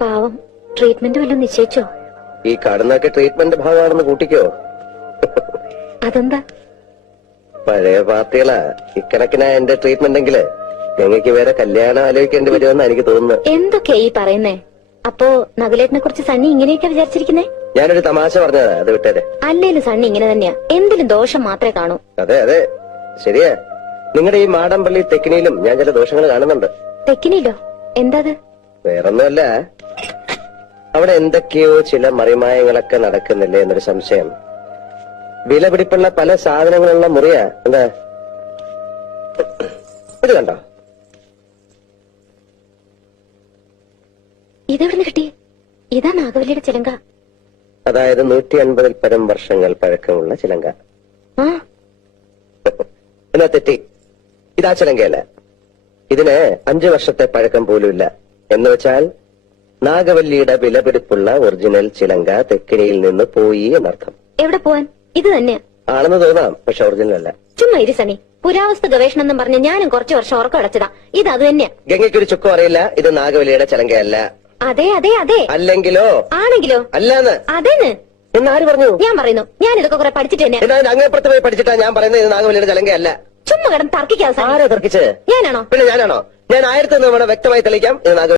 പാവം ട്രീറ്റ്മെന്റ് വല്ലതും നിശ്ചയിച്ചോ? ഈ കാണുന്നൊക്കെ ട്രീറ്റ്മെന്റ് ഭാഗമാണെന്ന് കൂട്ടിക്കോ. അതെന്താ? പഴയ പാർട്ടികളാ ഇക്കണക്കിനാ എന്റെ ട്രീറ്റ്മെന്റ് എങ്കില് ഞങ്ങൾക്ക് വേറെ കല്യാണം ആലോചിക്കേണ്ടി വരുമെന്ന് എനിക്ക് തോന്നുന്നു. എന്തൊക്കെയാ ഈ പറയുന്നേ? അപ്പോ നകുലേട്ടനെ കുറിച്ച് സണ്ണി ഇങ്ങനെയൊക്കെ വിചാരിച്ചിരിക്കുന്നേ? ഞാനൊരു തമാശ പറഞ്ഞതാ, അത് വിട്ടേരെ. അല്ലേലും സണ്ണി ഇങ്ങനെ തന്നെയാ, എന്തിലും ദോഷം മാത്രമേ കാണൂ. അതെ അതെ ശരിയാ. നിങ്ങളുടെ ഈ മാടമ്പള്ളി തെക്കിനിയിലും ഞാൻ ചില ദോഷങ്ങൾ കാണുന്നുണ്ട്. തെക്കിനില്ലോ? എന്താത്? വേറൊന്നുമല്ല, അവിടെ എന്തൊക്കെയോ ചില മറിമായങ്ങളൊക്കെ നടക്കുന്നില്ലേ എന്നൊരു സംശയം. വിലപിടിപ്പുള്ള പല സാധനങ്ങളുള്ള മുറിയാ. എന്താ ഇത് കണ്ടോ? ഇതെവിടുന്ന് കിട്ടി? ഇതാ നാഗവല്ലിയുടെ ചിലങ്ക. അതായത് 150 പരം വർഷങ്ങൾ പഴക്കമുള്ള ചിലങ്ക. ആ എന്നാ തെറ്റി, ഇതാ ചിലങ്കയല്ല. ഇതിന് 5 വർഷത്തെ പഴക്കം പോലുമില്ല. എന്ന് വെച്ചാൽ നാഗവല്ലിയുടെ വിലപിടിപ്പുള്ള ഒറിജിനൽ ചിലങ്ക തെക്കിനിയിൽ നിന്ന് പോയി എന്നർത്ഥം. എവിടെ പോവാൻ? ഇത് തന്നെയാ ആണെന്ന് തോന്നാം, പക്ഷെ ഒറിജിനൽ അല്ല. ചുമ്മാ ഇരി സണ്ണി. പുരാവസ്തു ഗവേഷണം എന്നും പറഞ്ഞ് ഞാനും കുറച്ചു വർഷം ഉറക്കം അടച്ചതാ. ഇത് അത് തന്നെയാ. ഗംഗയ്ക്കൊരു ചുക്കും അറിയില്ല. ഇത് നാഗവല്ലിയുടെ ചിലങ്കയല്ല. അതെ അതെ അതെ. അല്ലെങ്കിലോ? ആണെങ്കിലോ? അല്ലാന്ന്. അതേന്ന് എന്നാര് പറഞ്ഞു? ഞാൻ പറയുന്നു. ഞാൻ ഇതൊക്കെ കുറെ പഠിച്ചിട്ട് തന്നെ. എന്നാ അങ്ങേപ്പുറത്ത് പോയി പഠിച്ചിട്ടാ ഞാൻ പറയുന്നത് ഇത് നാഗവല്ലിയുടെ ചിലങ്കയല്ല. ചുമ്മാ കിടന്ന് തർക്കിക്കാതെ. ആരാ തർക്കിച്ചത്? ഞാനാണോ? പിന്നെ ഞാനാണോ? ഞാൻ 1001 തവണ വ്യക്തമായി തെളിയിക്കാം ഇത് നാഗവല്ലി